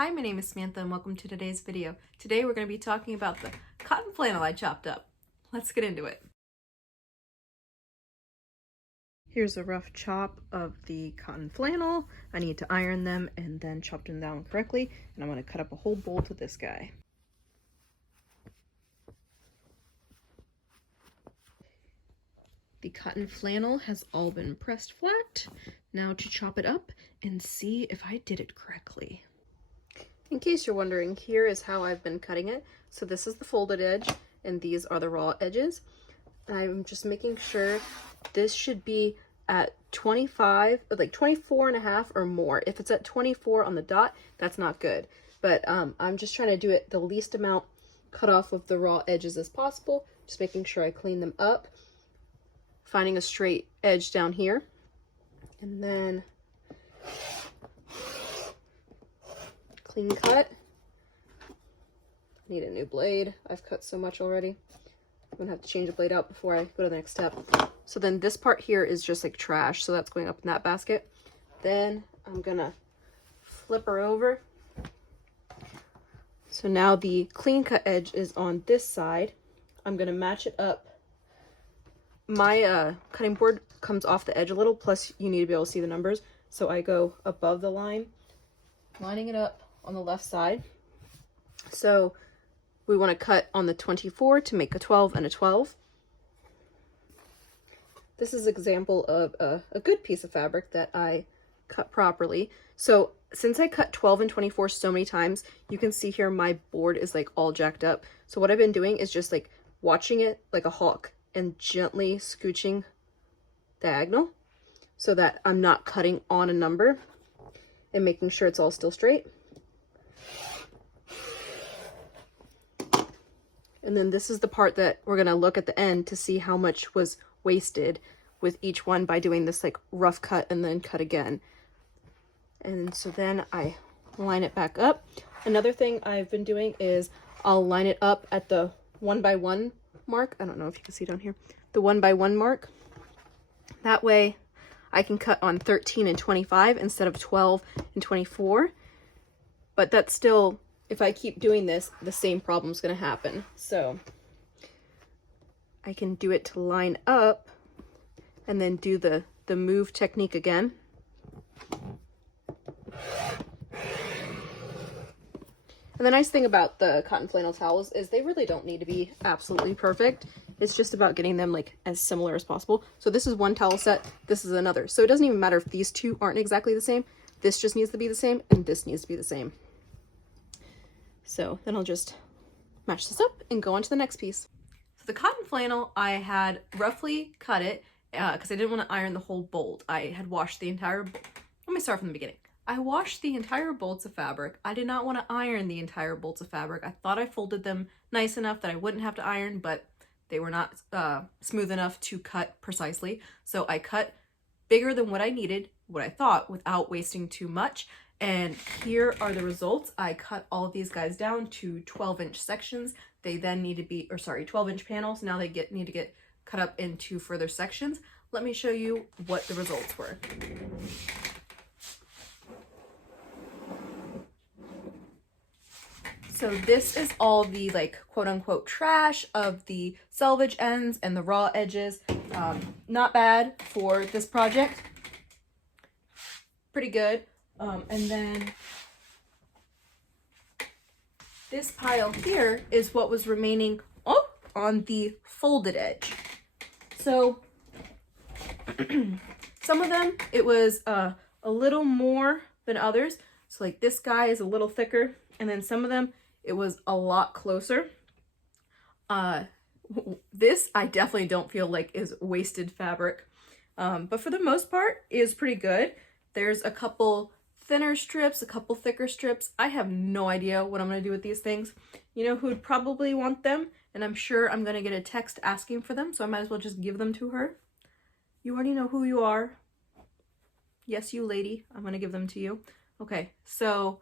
Hi, my name is Samantha and welcome to today's video. Today we're going to be talking about the cotton flannel I chopped up. Let's get into it. Here's a rough chop of the cotton flannel. I need to iron them and then chop them down correctly, and I'm going to cut up a whole bolt with this guy. The cotton flannel has all been pressed flat. Now to chop it up and see if I did it correctly. In case you're wondering, here is how I've been cutting it. So this is the folded edge and these are the raw edges. I'm just making sure this should be at 25, like 24.5 or more. If it's at 24 on the dot, that's not good. But I'm just trying to do it the least amount cut off of the raw edges as possible. Just making sure I clean them up. Finding a straight edge down here. And then clean cut. Need a new blade. I've cut so much already. I'm gonna have to change the blade out before I go to the next step. So then this part here is just like trash, so that's going up in that basket. Then I'm gonna flip her over. So now the clean cut edge is on this side. I'm gonna match it up. My cutting board comes off the edge a little, plus you need to be able to see the numbers. So I go above the line, lining it up on the left side. So we want to cut on the 24 to make a 12 and a 12. This is an example of a good piece of fabric that I cut properly. So since I cut 12 and 24 so many times, you can see here my board is like all jacked up. So what I've been doing is just like watching it like a hawk and gently scooching diagonal so that I'm not cutting on a number and making sure it's all still straight. And then this is the part that we're gonna look at the end to see how much was wasted with each one by doing this like rough cut and then cut again. And so then I line it back up. Another thing I've been doing is I'll line it up at the 1 by 1 mark. I don't know if you can see down here, the 1 by 1 mark. That way I can cut on 13 and 25 instead of 12 and 24. But that's still, if I keep doing this, the same problem's gonna happen. So I can do it to line up and then do the move technique again. And the nice thing about the cotton flannel towels is they really don't need to be absolutely perfect. It's just about getting them like as similar as possible. So this is one towel set, this is another. So it doesn't even matter if these two aren't exactly the same. This just needs to be the same and this needs to be the same. So then I'll just match this up and go on to the next piece. So the cotton flannel, I had roughly cut it because I didn't want to iron the whole bolt. I had washed the entire, let me start from the beginning. I washed the entire bolts of fabric. I did not want to iron the entire bolts of fabric. I thought I folded them nice enough that I wouldn't have to iron, but they were not smooth enough to cut precisely. So I cut bigger than what I needed, what I thought, without wasting too much. And here are the results. I cut all of these guys down to 12-inch sections. They then need to be, or sorry, 12-inch panels. Now they need to get cut up into further sections. Let me show you what the results were. So this is all the like quote unquote trash of the selvage ends and the raw edges. Not bad for this project. Pretty good. And then this pile here is what was remaining on the folded edge. So some of them, it was a little more than others. So like this guy is a little thicker, and then some of them, it was a lot closer. This I definitely don't feel like is wasted fabric. But for the most part is pretty good. There's a couple thinner strips, a couple thicker strips. I have no idea what I'm gonna do with these things. You know who'd probably want them, and I'm sure I'm gonna get a text asking for them, so I might as well just give them to her. You already know who you are. Yes, you lady, I'm gonna give them to you. Okay, so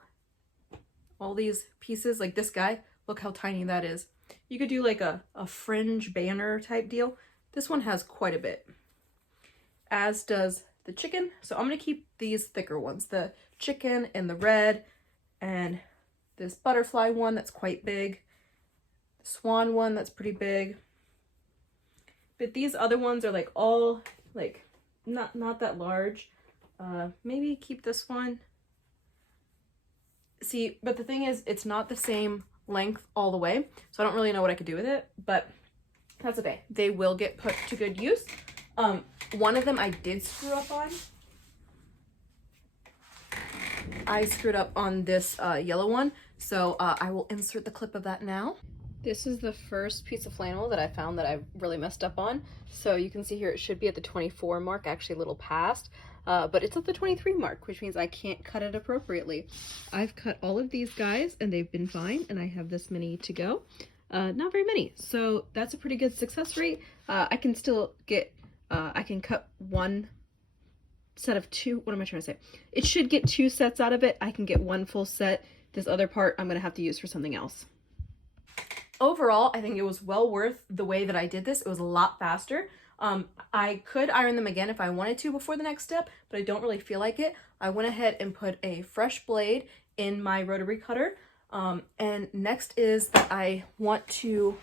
all these pieces, like this guy, look how tiny that is. You could do like a fringe banner type deal. This one has quite a bit, as does the chicken. So I'm gonna keep these thicker ones, the chicken and the red and this butterfly one that's quite big, swan one that's pretty big. But these other ones are like all like not that large. Maybe keep this one. See, but the thing is, it's not the same length all the way, so I don't really know what I could do with it, but that's okay. They will get put to good use. One of them I did screw up on. I screwed up on this yellow one, so I will insert the clip of that now. This is the first piece of flannel that I found that I really messed up on. So you can see here it should be at the 24 mark, actually a little past, but it's at the 23 mark, which means I can't cut it appropriately. I've cut all of these guys and they've been fine, and I have this many to go. Not very many, so that's a pretty good success rate. I can still get, I can cut one set of two. What am I trying to say? It should get 2 sets out of it. I can get 1 full set. This other part I'm gonna have to use for something else. Overall, I think it was well worth the way that I did this. It was a lot faster. I could iron them again if I wanted to before the next step, but I don't really feel like it. I went ahead and put a fresh blade in my rotary cutter. And next is that I want to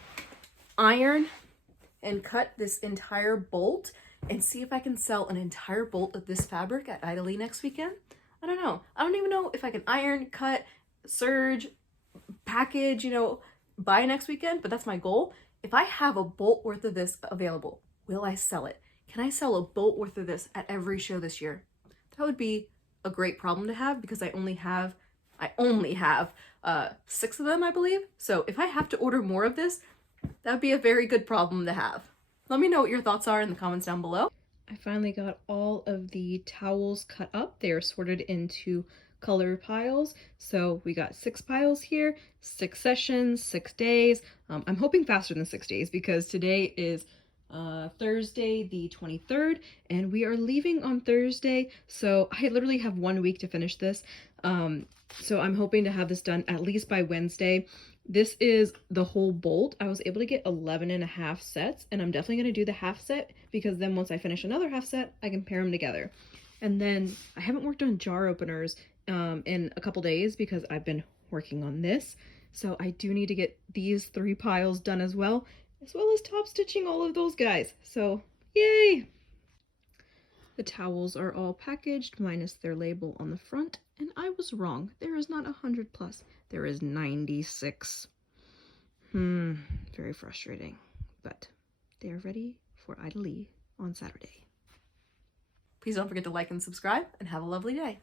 iron and cut this entire bolt and see if I can sell an entire bolt of this fabric at Italy next weekend. I don't know. I don't even know if I can iron, cut, serge, package, you know, by next weekend, but that's my goal. If I have a bolt worth of this available, will I sell it? Can I sell a bolt worth of this at every show this year? That would be a great problem to have because I only have 6 of them, I believe. So if I have to order more of this, that would be a very good problem to have. Let me know what your thoughts are in the comments down below. I finally got all of the towels cut up. They are sorted into color piles. So we got 6 piles here, 6 sessions, 6 days. I'm hoping faster than 6 days because today is Thursday the 23rd and we are leaving on Thursday. So I literally have 1 week to finish this. So I'm hoping to have this done at least by Wednesday. This is the whole bolt. I was able to get 11.5 sets, and I'm definitely going to do the half set because then once I finish another half set, I can pair them together. And then I haven't worked on jar openers in a couple days because I've been working on this. So I do need to get these 3 piles done as well as top stitching all of those guys. So yay! The towels are all packaged minus their label on the front, and I was wrong. There is not 100 plus. There is 96. Very frustrating, but they are ready for Italy on Saturday. Please don't forget to like and subscribe, and have a lovely day.